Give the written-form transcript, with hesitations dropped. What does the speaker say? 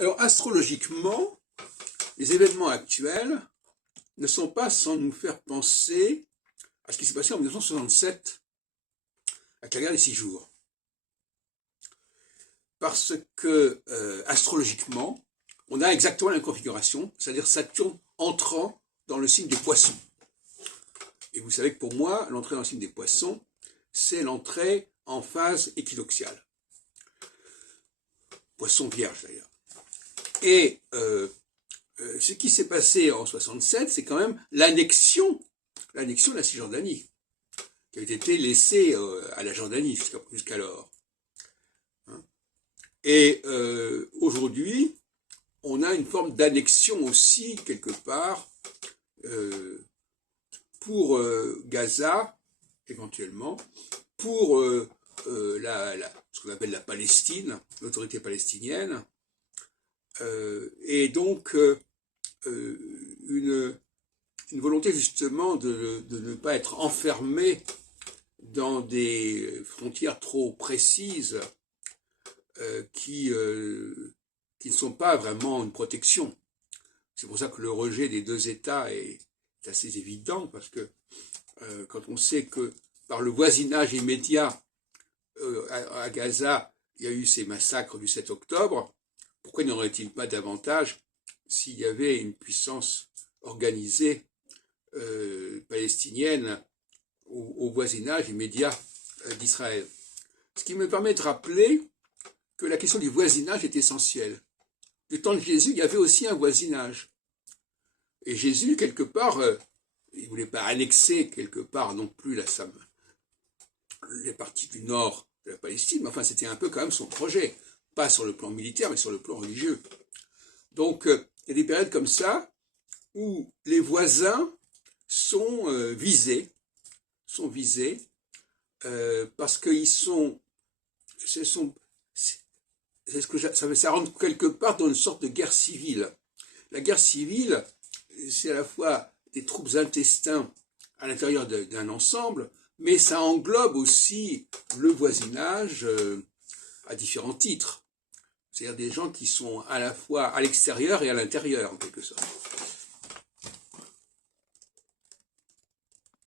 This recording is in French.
Alors, astrologiquement, les événements actuels ne sont pas sans nous faire penser à ce qui s'est passé en 1967, avec la guerre des 6 jours. Parce que, astrologiquement, on a exactement la configuration, c'est-à-dire Saturne entrant dans le signe des Poissons. Et vous savez que pour moi, l'entrée dans le signe des Poissons, c'est l'entrée en phase équinoxiale. Poisson vierge d'ailleurs. Et ce qui s'est passé en 67, c'est quand même l'annexion de la Cisjordanie, qui avait été laissée à la Jordanie jusqu'alors. Et aujourd'hui, on a une forme d'annexion aussi, quelque part, pour Gaza, éventuellement, pour ce qu'on appelle la Palestine, l'autorité palestinienne, et donc une volonté justement de ne pas être enfermé dans des frontières trop précises qui ne sont pas vraiment une protection. C'est pour ça que le rejet des deux États est assez évident, parce que quand on sait que par le voisinage immédiat à Gaza, il y a eu ces massacres du 7 octobre, pourquoi n'y en aurait-il pas davantage s'il y avait une puissance organisée palestinienne au voisinage immédiat d'Israël? Ce qui me permet de rappeler que la question du voisinage est essentielle. Du temps de Jésus, il y avait aussi un voisinage. Et Jésus, quelque part, il ne voulait pas annexer quelque part non plus les parties du nord de la Palestine, mais enfin c'était un peu quand même son projet, pas sur le plan militaire, mais sur le plan religieux. Donc il y a des périodes comme ça où les voisins sont visés parce qu'ils sont, ça rentre quelque part dans une sorte de guerre civile. La guerre civile, c'est à la fois des troupes intestins à l'intérieur d'un ensemble, mais ça englobe aussi le voisinage à différents titres. C'est-à-dire des gens qui sont à la fois à l'extérieur et à l'intérieur, en quelque sorte.